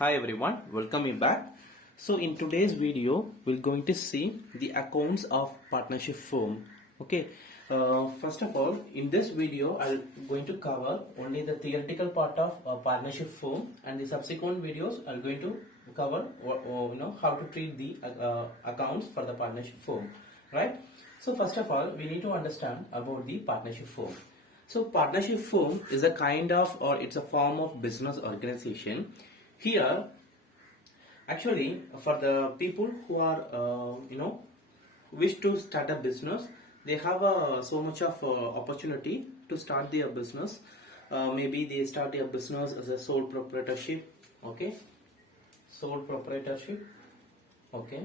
Hi everyone, welcome me back. So in today's video, we're going to see the accounts of partnership firm. Okay. First of all, in this video, I'm going to cover only the theoretical part of partnership firm, and the subsequent videos are going to cover how to treat the accounts for the partnership firm, right? So first of all, we need to understand about the partnership firm. So partnership firm is a kind of, or it's a form of business organization. Here, actually, for the people who are, wish to start a business, they have so much of opportunity to start their business. Maybe they start their business as a sole proprietorship, okay, sole proprietorship, okay.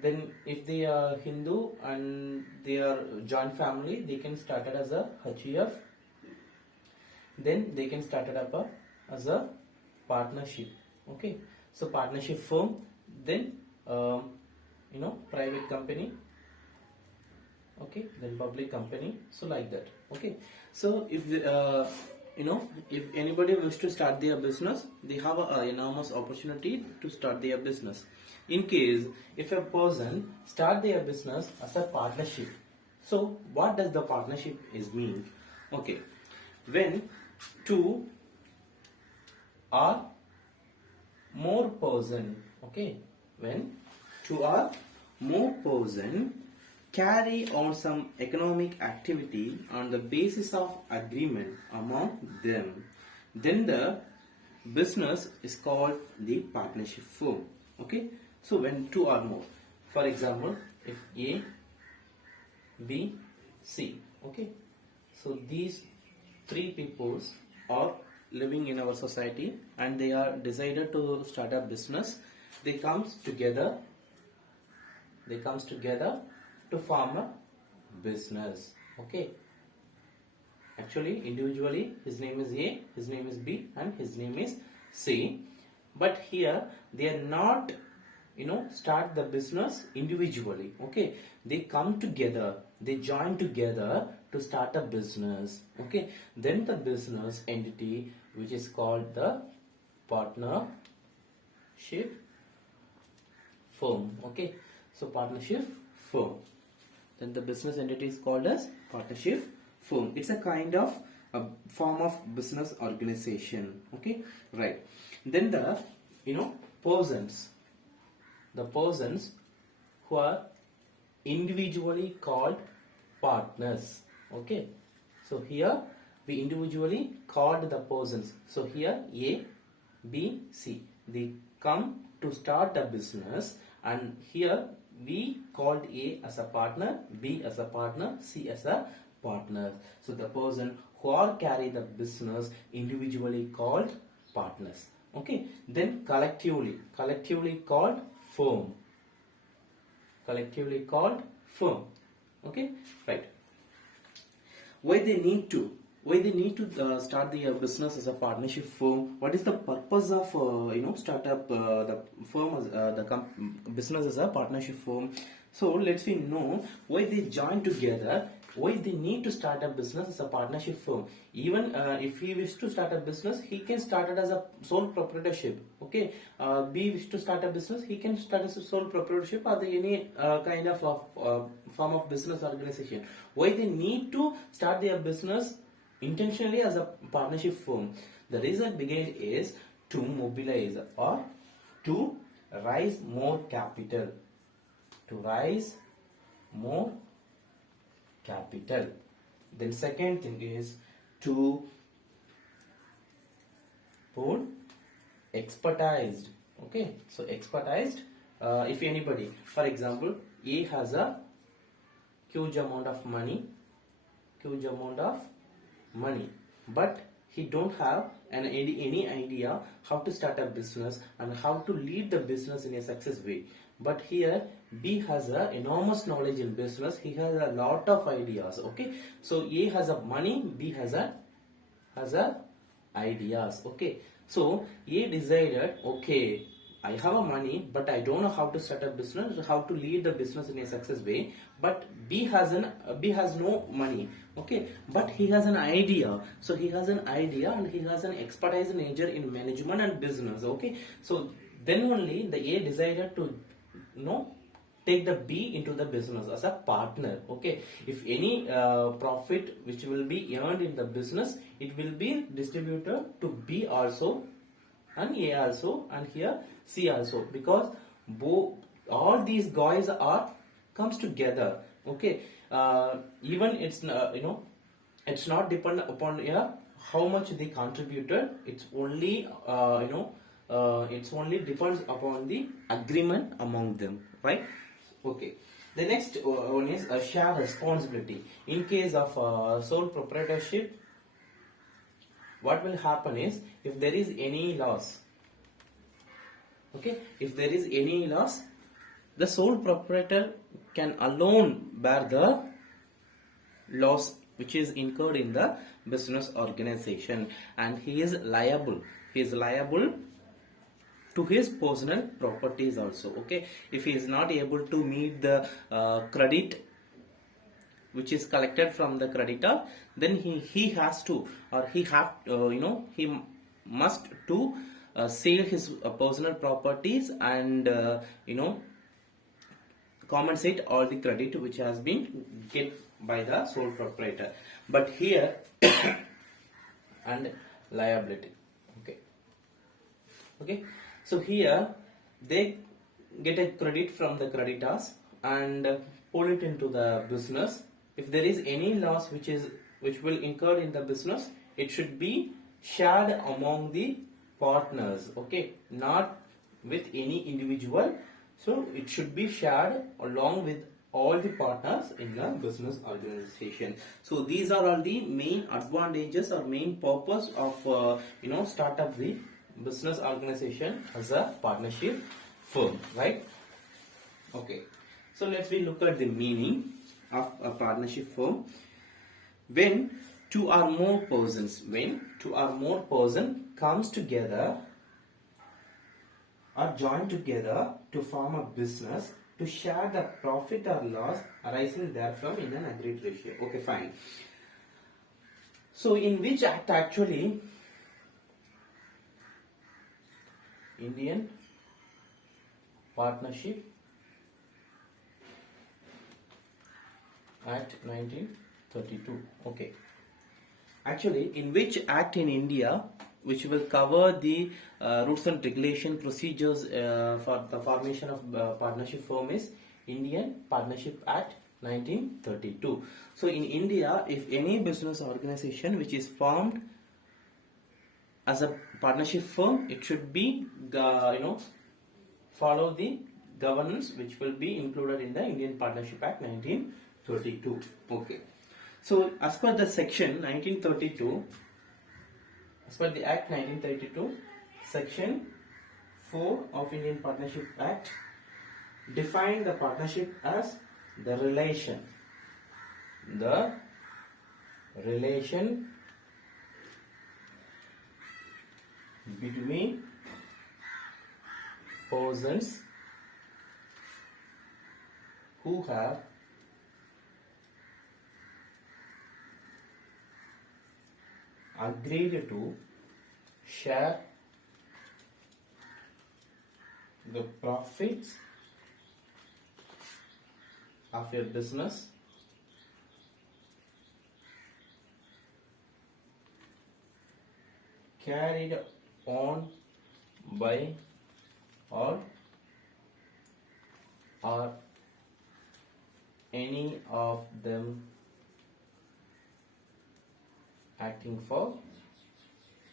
Then, if they are Hindu and they are joint family, they can start it as a HUF. Then they can start it up as a partnership, okay. So partnership firm, then private company, okay, then public company, so like that, okay. So if if anybody wants to start their business, they have an enormous opportunity to start their business. In case if a person start their business as a partnership, so what does the partnership is mean? Okay, when two or more person, okay, when two or more person carry on some economic activity on the basis of agreement among them, then the business is called the partnership firm, okay. So when two or more, for example, if A, B, C, okay, so these three peoples are living in our society and they are decided to start a business. They comes together to form a business, okay. Actually, individually his name is A, his name is B, and his name is C, but here they are not start the business individually, okay. They come together, they join together to start a business, okay. Then the business entity, which is called the partnership firm, okay. So partnership firm, then the business entity is called as partnership firm. It's a kind of a form of business organization, okay, right. Then the persons, the persons who are individually called partners, okay. So here we individually called the persons. So here A, B, C, they come to start a business, and here we called A as a partner, B as a partner, C as a partner. So the person who are carry the business individually called partners, okay. Then collectively called firm, collectively called firm, okay, right. Why they need to start the business as a partnership firm? What is the purpose of start up the firm as business as a partnership firm? So let's we know why they join together, why they need to start a business as a partnership firm. Even if he wish to start a business, he can start it as a sole proprietorship, okay. B wish to start a business, he can start as a sole proprietorship or any kind of form of business organization. Why they need to start their business intentionally as a partnership firm? The reason behind is to mobilize or to raise more capital, to raise more capital. Then second thing is to put expertise, okay. So expertise, if anybody, for example, A has a huge amount of money, but he don't have any idea how to start a business and how to lead the business in a success way. But here B has a enormous knowledge in business, he has a lot of ideas, okay. So A has a money, B has a ideas, okay. So A decided, okay, I have a money, but I don't know how to set up business, how to lead the business in a success way. But B has no money, okay, but he has an idea. So he has an idea and he has an expertise major in management and business, okay. So then only the A decided to, take the B into the business as a partner, okay. If any profit which will be earned in the business, it will be distributed to B also, and A also, and here C also, because both all these guys are comes together, okay. Even it's it's not depend upon how much they contributed. It's only it's only depends upon the agreement among them, right? Okay. The next one is a shared responsibility. In case of sole proprietorship, what will happen is, if there is any loss, okay, if there is any loss, the sole proprietor can alone bear the loss which is incurred in the business organization, and he is liable to his personal properties also, okay. If he is not able to meet the credit which is collected from the creditor, then he has to, or he he must to sell his personal properties and compensate all the credit which has been get by the sole proprietor. But here and liability, okay. So here they get a credit from the creditors and pull it into the business. If there is any loss which will incur in the business, it should be shared among the partners, okay, not with any individual. So it should be shared along with all the partners in the business organization. So these are all the main advantages or main purpose of start up the business organization as a partnership firm, right? Okay. So let's look at the meaning of a partnership firm. When two or more persons comes together or join together to form a business to share the profit or loss arising therefrom in an agreed ratio. Okay, fine. So in which act actually? Indian Partnership Act 1932. Okay. Actually, in which act in India which will cover the rules and regulation procedures for the formation of partnership firm is Indian Partnership Act 1932. So in India, if any business organization which is formed as a partnership firm, it should be follow the governance which will be included in the Indian Partnership Act 1932. Okay. So as per the section 1932, as per the Act 1932, section 4 of Indian Partnership Act define the partnership as the relation between persons who have agreed to share the profits of your business carried on by all or any of them acting for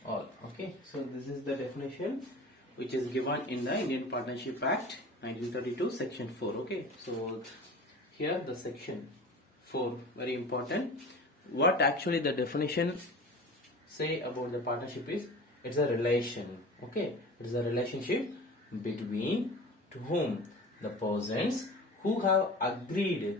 all. Okay, so this is the definition which is given in the Indian Partnership Act 1932 section 4. Okay, so here the section 4, very important. What actually the definition say about the partnership is, it's a relation. Okay, it's a relationship between to whom the persons who have agreed,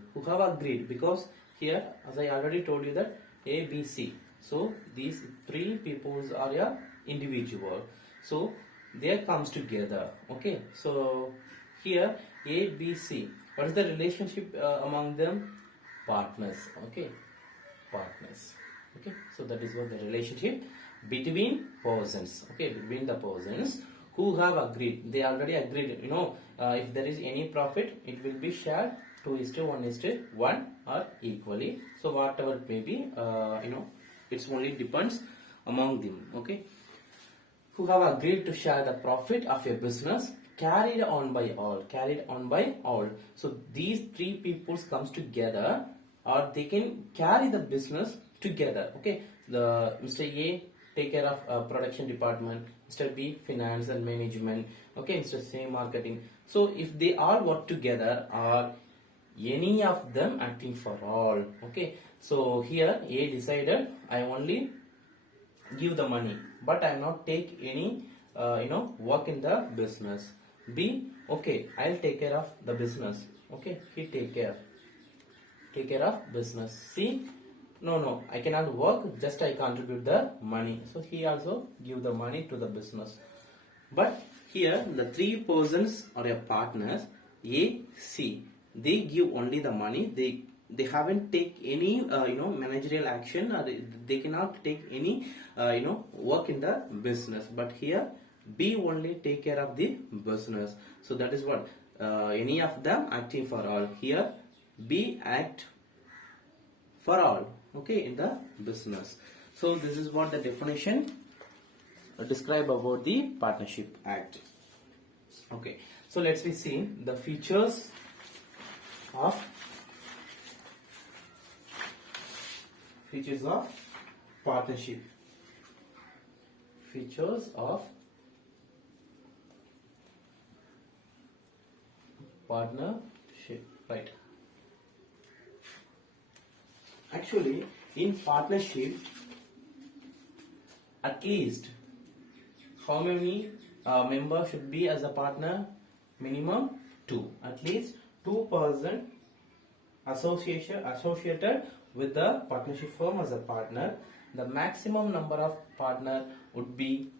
because here as I already told you that A, B, C, so these three peoples are a individual. So they comes together. Okay, so here A, B, C. What is the relationship among them? Partners. Okay, partners. Okay, so that is what the relationship between persons. Okay, between the persons who have agreed. They already agreed. If there is any profit, it will be shared 2:1:1 or equally. So whatever it may be, it's only depends among them. Okay, who have agreed to share the profit of a business carried on by all. So these three peoples comes together, or they can carry the business together. Okay, the Mr. A take care of production department, Mr. B finance and management, okay, Mr. C marketing. So if they all work together, or any of them acting for all. Okay, so here A decided, I only give the money, but I not take any work in the business. B, okay, I'll take care of the business. Okay, he take care of business. C, no, I cannot work, just I contribute the money. So he also give the money to the business. But here the three persons are a partners, A, C. They give only the money. They haven't take any managerial action, or they cannot take any work in the business. But here B only take care of the business. So that is what any of them acting for all. Here B act for all, okay, in the business. So this is what the definition describe about the Partnership Act. Okay, so let's see the features of partnership. Features of partnership, right? Actually, in partnership, at least how many members should be as a partner? Minimum 2. At least 2 persons associated with the partnership firm as a partner. The maximum number of partner would be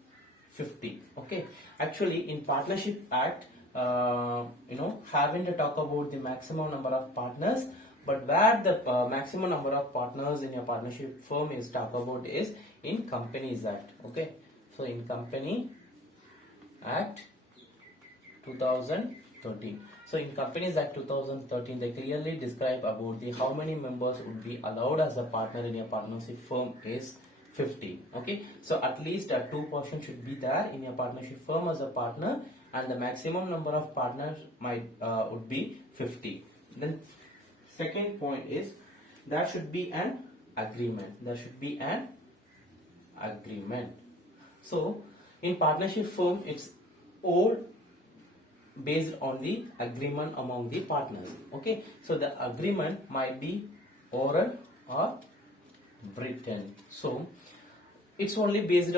50. Okay, actually in Partnership Act, having to talk about the maximum number of partners, but where the maximum number of partners in your partnership firm is talk about is in Companies Act. Okay, so in Company Act 2013. So in Companies Act 2013, they clearly describe about the how many members would be allowed as a partner in a partnership firm is 50. Okay, so at least 2% should be there in a partnership firm as a partner, and the maximum number of partners would be 50. Then second point is there should be an agreement. So in partnership firm, it's all based on the agreement among the partners. Okay, so the agreement might be oral or written. So it's only based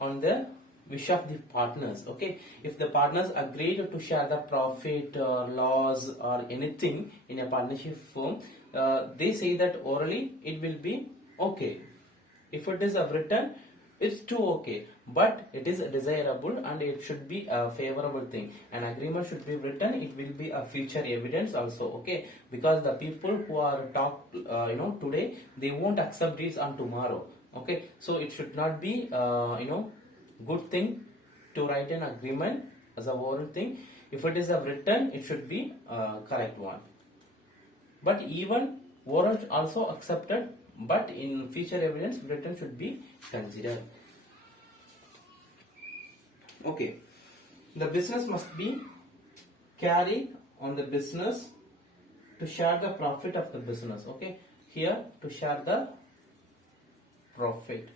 on the wish of the partners. Okay, if the partners agreed to share the profit or loss or anything in a partnership firm, they say that orally it will be okay. If it is a written, it's too okay, but it is desirable and it should be a favorable thing. An agreement should be written, it will be a future evidence also. Okay, because the people who are talked today, they won't accept this on tomorrow. Okay, so it should not be good thing to write an agreement as a oral thing. If it is a written, it should be a correct one. But even oral also accepted, but in future evidence written should be considered. Okay, the business must be carried on the business to share the profit of the business. Okay, here to share the profit.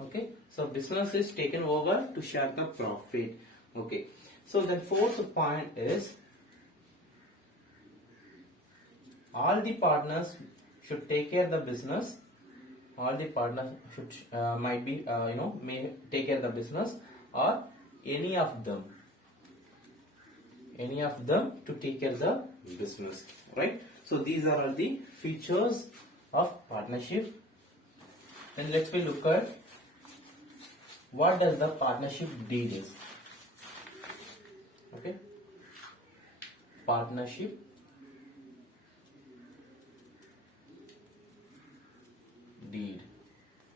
Okay, so business is taken over to share the profit. Okay, so the fourth point is all the partners should take care of the business. All the partners should may take care of the business, or any of them to take care of the business, right? So these are all the features of partnership. And let's look at what does the partnership deed is? Okay, partnership deed,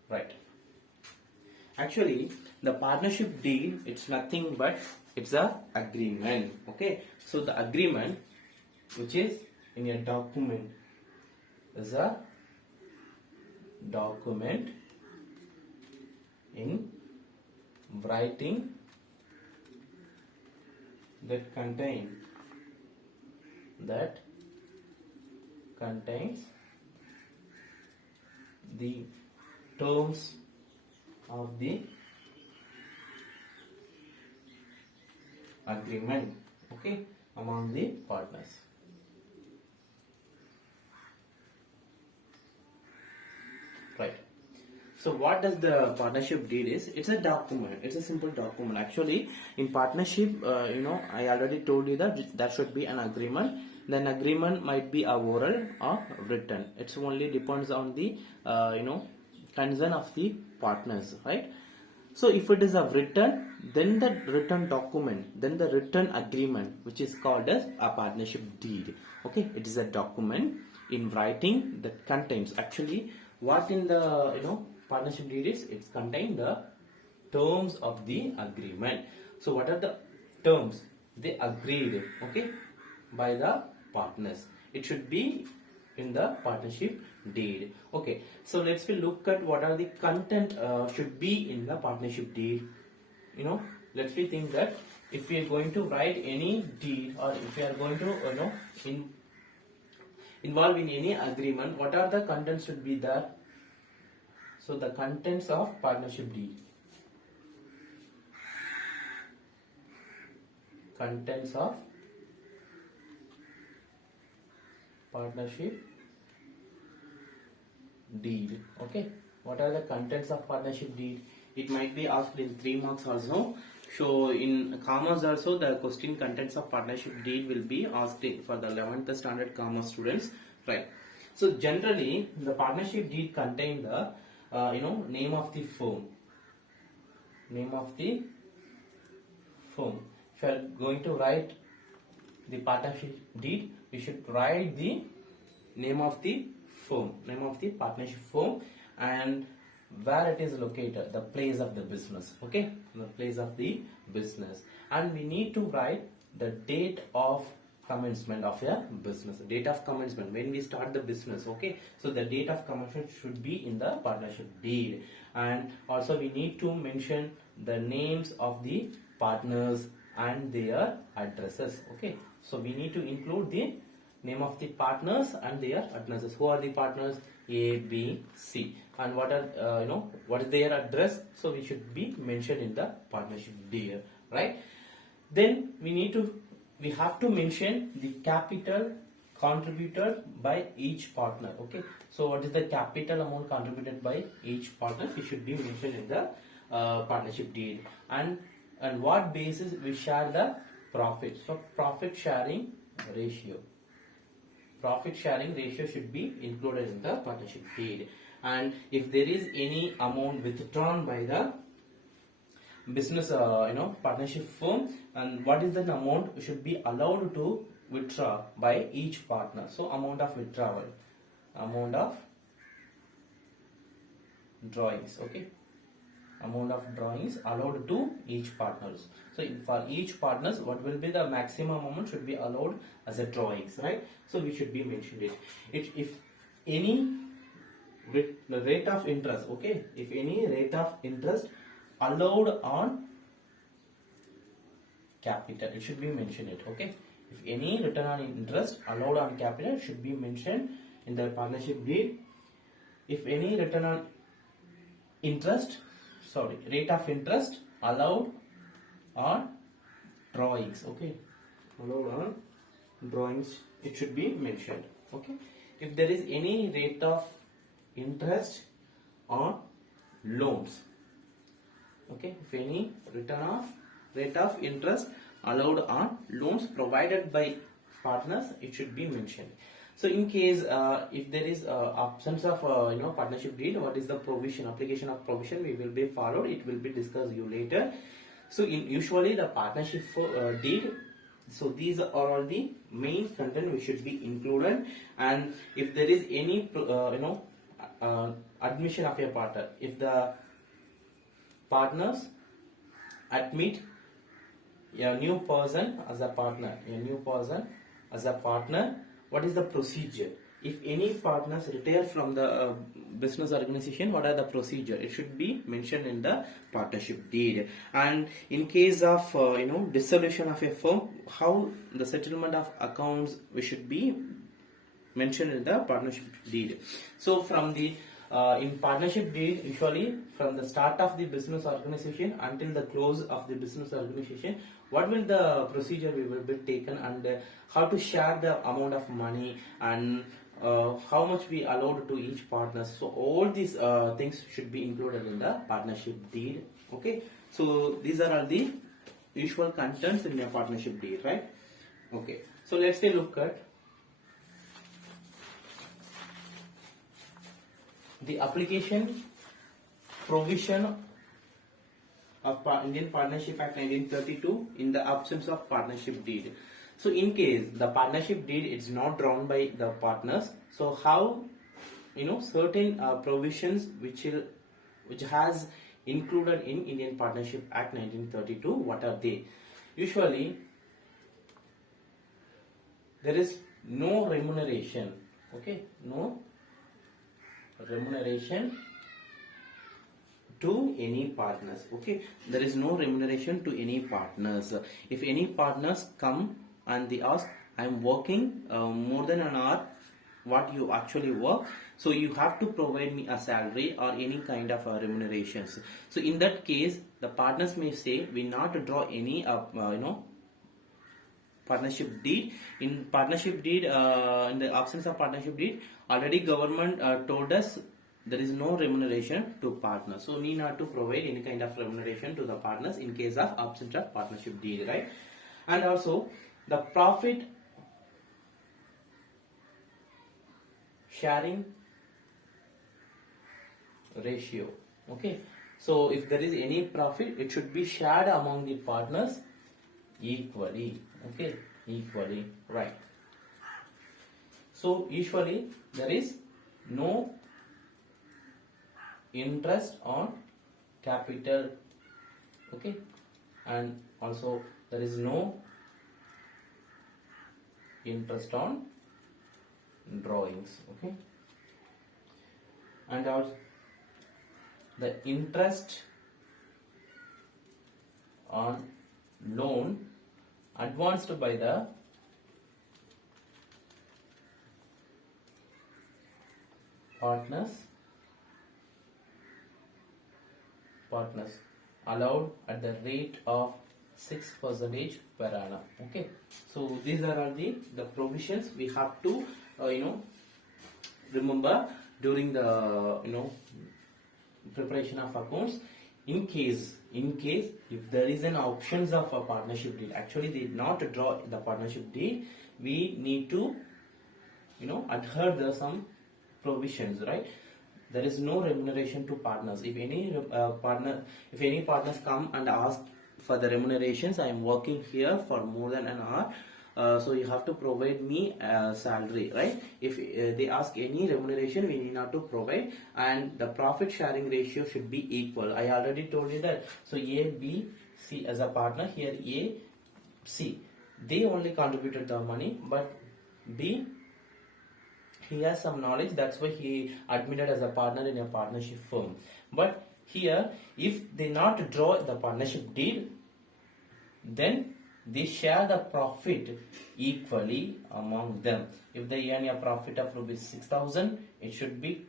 right? Actually, the partnership deed, it's nothing but it's a agreement. Okay, so the agreement which is in a document is a document in writing that contains the terms of the agreement, okay, among the partners. Right. So what does the partnership deed is? It's a document. It's a simple document. Actually, in partnership, I already told you that there should be an agreement. Then agreement might be a oral or written. It's only depends on the concern of the partners, right? So if it is a written, then the written document, then the written agreement, which is called as a partnership deed. Okay, it is a document in writing that contains actually what in the partnership deed is. It's contain the terms of the agreement. So what are the terms? They agreed, okay, by the partners. It should be in the partnership deed. Okay, so let's look at what are the content should be in the partnership deed. Let's think that if we are going to write any deed, or if we are going to involve in any agreement, what are the contents should be there? So the contents of partnership deed. Contents of partnership deed. Okay, what are the contents of partnership deed? It might be asked in 3 marks also. So in commerce also, the question contents of partnership deed will be asked for the 11th standard commerce students, right? So generally the partnership deed contain the name of the firm. Name of the firm. If you are going to write the partnership deed, we should write the name of the firm, name of the partnership firm, and where it is located, the place of the business. Okay, the place of the business, and we need to write the date of commencement of a business, date of commencement, when we start the business. Okay, so the date of commencement should be in the partnership deed, and also we need to mention the names of the partners and their addresses. Okay, so we need to include the name of the partners and their addresses. Who are the partners? A, B, C, and what are what is their address? So we should be mentioned in the partnership deed, right? Then we have to mention the capital contributed by each partner. Okay, so what is the capital amount contributed by each partner? It should be mentioned in the partnership deed, and what basis we share the profit. So profit sharing ratio. Profit sharing ratio should be included in the partnership deed, and if there is any amount withdrawn by the business partnership firm, and what is the amount should be allowed to withdraw by each partner. So amount of withdrawal, amount of drawings. Okay, amount of drawings allowed to each partners. So for each partners, what will be the maximum amount should be allowed as a drawings, right? So we should be mentioned it. If any the rate of interest, okay, if any rate of interest allowed on capital, it should be mentioned it. Okay, if any return on interest allowed on capital should be mentioned in the partnership deed. If any return on interest, rate of interest allowed on drawings. Okay, allowed on drawings, it should be mentioned. Okay, if there is any rate of interest on loans, okay, if any rate of interest allowed on loans provided by partners, it should be mentioned. So in case if there is absence of partnership deed, what is the provision, application of provision we will be followed, it will be discussed you later. So usually the partnership deed, so these are all the main content which should be included. And if there is any admission of a partner, if the partners admit a new person as a partner, what is the procedure? If any partners retire from the business organization, what are the procedure? It should be mentioned in the partnership deed. And in case of dissolution of a firm, how the settlement of accounts we should be mentioned in the partnership deed. So from the in partnership deed, usually from the start of the business organization until the close of the business organization, what will the procedure we will be taken, and how to share the amount of money, and how much we allowed to each partner. So all these things should be included in the partnership deed. Okay, so these are all the usual contents in a partnership deed, right? Okay, so let's take a look at the application provision of Indian Partnership Act 1932 in the absence of partnership deed. So in case the partnership deed is not drawn by the partners, so how certain provisions which has included in Indian Partnership Act 1932, what are they? Usually there is no remuneration, okay, no remuneration to any partners. Okay, there is no remuneration to any partners. If any partners come and they ask, I am working more than an hour what you actually work, so you have to provide me a salary or any kind of remunerations. So in that case, the partners may say, we not draw any partnership deed. In partnership deed, in the absence of partnership deed, already government told us there is no remuneration to partners, so need not to provide any kind of remuneration to the partners in case of absence of partnership deed, right? And also the profit sharing ratio. Okay, so if there is any profit, it should be shared among the partners equally. Okay, equally, right? So usually there is no interest on capital, okay, and also there is no interest on drawings, okay, and also the interest on loan advanced by the partners allowed at the rate of 6% per annum. Okay, so these are all the provisions we have to remember during the preparation of accounts. In case if there is an options of a partnership deed, actually they did not draw the partnership deed, we need to adhere to some provisions, right? There is no remuneration to partners. If any partners come and ask for the remunerations, I am working here for more than an hour, so you have to provide me a salary, right? If they ask any remuneration, we need not to provide, and the profit sharing ratio should be equal. I already told you that. So A, B, C as a partner, here A, C, they only contributed the money, but B, he has some knowledge, that's why he admitted as a partner in a partnership firm. But here, if they not draw the partnership deed, then they share the profit equally among them. If they earn a profit of rupees 6,000, it should be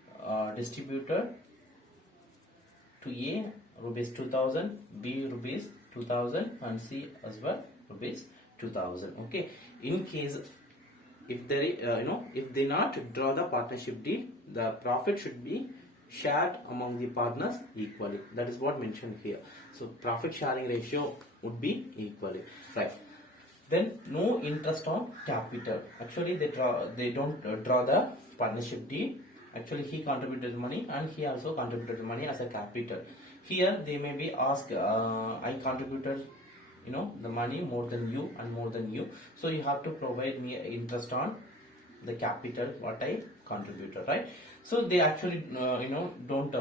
distributed to A rupees 2,000, B rupees 2,000, and C as well rupees 2,000. Okay, in case if they if they not draw the partnership deed, the profit should be shared among the partners equally. That is what mentioned here. So profit sharing ratio would be equally, right? Then no interest on capital. Actually, they don't draw the partnership deed. Actually, he contributed money and he also contributed money as a capital. Here they may be asked, I contributed, the money more than you and more than you. So you have to provide me interest on the capital what I contributed, right? So they actually, don't,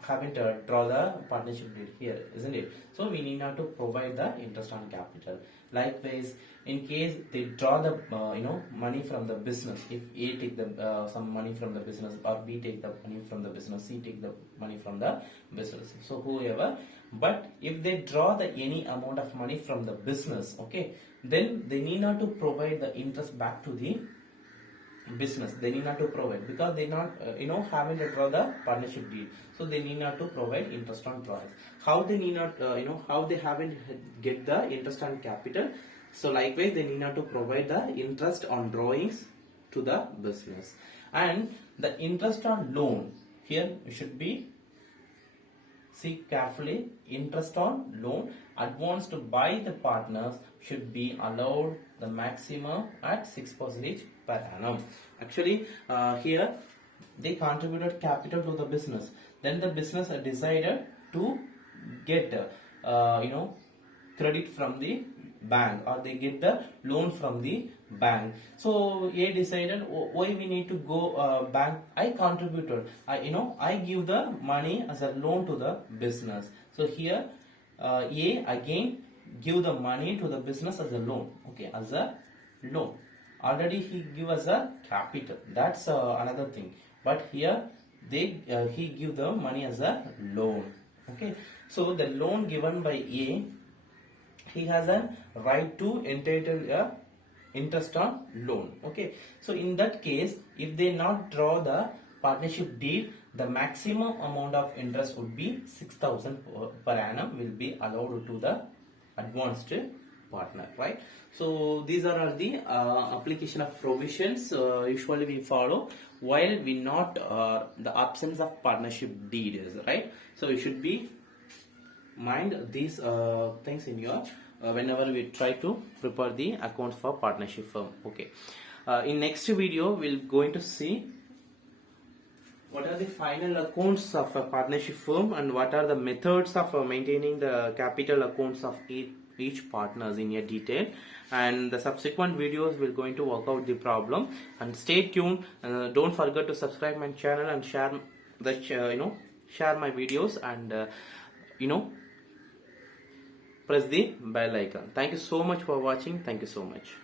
haven't draw the partnership deed here, isn't it? So we need not to provide the interest on capital. Likewise, in case they draw the money from the business, if A take the some money from the business, or B take the money from the business, C take the money from the business, so whoever, but if they draw the any amount of money from the business, okay, then they need not to provide the interest back to the business. They need not to provide because they not having to draw the partnership deed, so they need not to provide interest on drawings. How they need not how they haven't get the interest on capital, so likewise they need not to provide the interest on drawings to the business. And the interest on loan, here should be, see carefully, interest on loan advanced by the partners should be allowed the maximum at 6% per annum. Actually, here they contributed capital to the business. Then the business decided to get credit from the bank, or they get the loan from the bank. So A decided, why we need to go bank? I contributed. I give the money as a loan to the business. So here A again give the money to the business as a loan. Okay, as a loan. Already he give as a capital. That's another thing. But here he give the money as a loan. Okay, so the loan given by A, he has a right to entitle interest on loan. Okay, so in that case, if they not draw the partnership deed, the maximum amount of interest would be 6,000 per annum will be allowed to the advanced partner, right? So these are all the application of provisions usually we follow while we not the absence of partnership deed is, right? So you should be mind these things in your whenever we try to prepare the accounts for partnership firm. Okay, in next video we'll going to see what are the final accounts of a partnership firm and what are the methods of maintaining the capital accounts of each partners in a detail, and the subsequent videos will going to work out the problem. And stay tuned, don't forget to subscribe my channel and share the share my videos, and press the bell icon. Thank you so much for watching. Thank you so much.